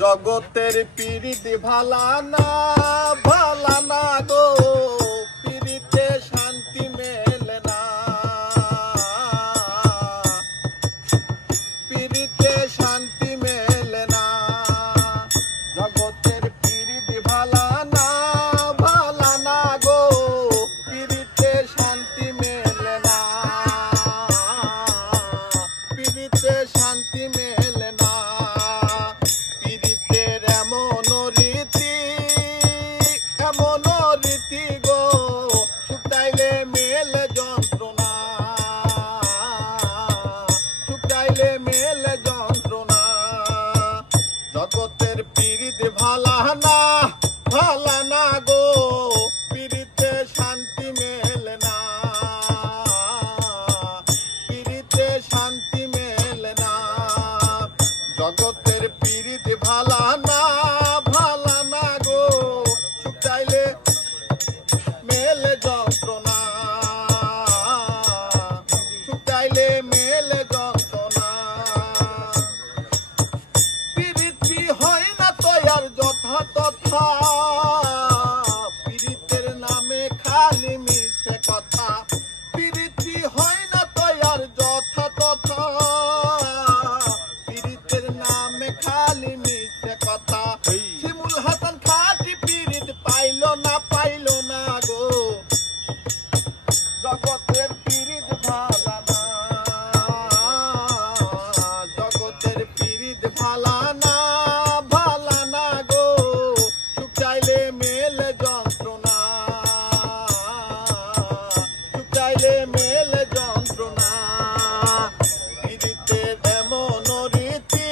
জগতের পিরিতি ভালা না গো, পিরিতে শান্তি মেলে না, পিরিতে শান্তি মেলে না। জগতের পিরিতি ভালা না গো, পিরিতে শান্তি মেলে না, পিরিতে শান্তি মেলে না। জগতের পিরিতি ভালা না গো, পিরিতে শান্তি মেলে না, পিরিতে শান্তি মেলে না। জগতের পিরিতি ভালা না গো, সুখ চাইলে মেলে যন্ত্রণা, সুখ চাইলে মেলে যন্ত্রণা। যথা তথা পীড়িতের নামে খালি মিছে কথা, পীড়িতি হয় না তয়ার যথা তথা, পীড়িতের নামে খালি মিছে কথা। শিমুল হাসান খাঁটি পীড়িত পাইল না গো, জগতের পীড়িত ভালা না, জগতের পীড়িত ভালা না। মেলে যন্ত্রণা, সুখ চাইলে মেলে যন্ত্রণা। পীড়িতের এমন রীতি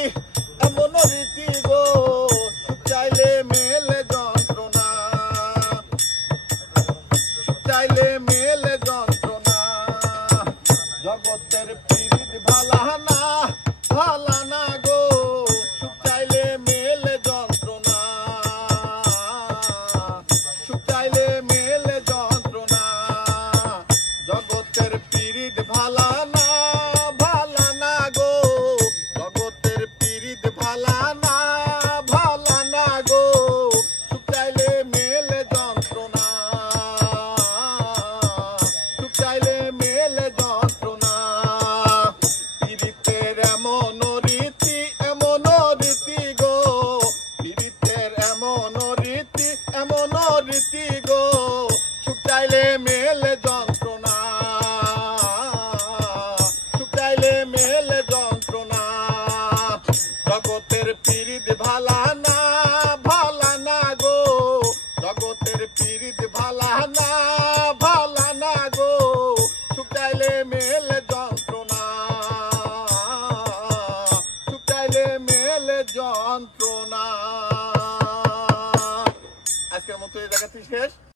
গো, সুখ চাইলে মেলে যন্ত্রণা, সুখ চাইলে মেলে যন্ত্রণা। জগতের পীড়িত ভালা না গো, সুখ চাইলে মেলে যন্ত্রণা, চাইলে মেলে যন্ত্রণা। জগতের পিরিত ভালা না গো, জগতের পিরিত ভালা না গো, সুখ চাইলে মেলে যন্ত্রণা, সুখ চাইলে মেলে যন্ত্রণা। পিরিতের এমন রীতি গো, পিরিতের এমন রীতি গো, সুখ চাইলে মেলে যন্ত্রণা, সুখ চাইলে মেলে যন্ত্রণা। জগতের পিরিত ভালা না গো, জগতের পিরিত ভালা না গো, সুখ চাইলে মেলে যন্ত্রণা, সুখ চাইলে মেলে যন্ত্রণা। আজকের মতো এই জায়গা থেকে শেষ।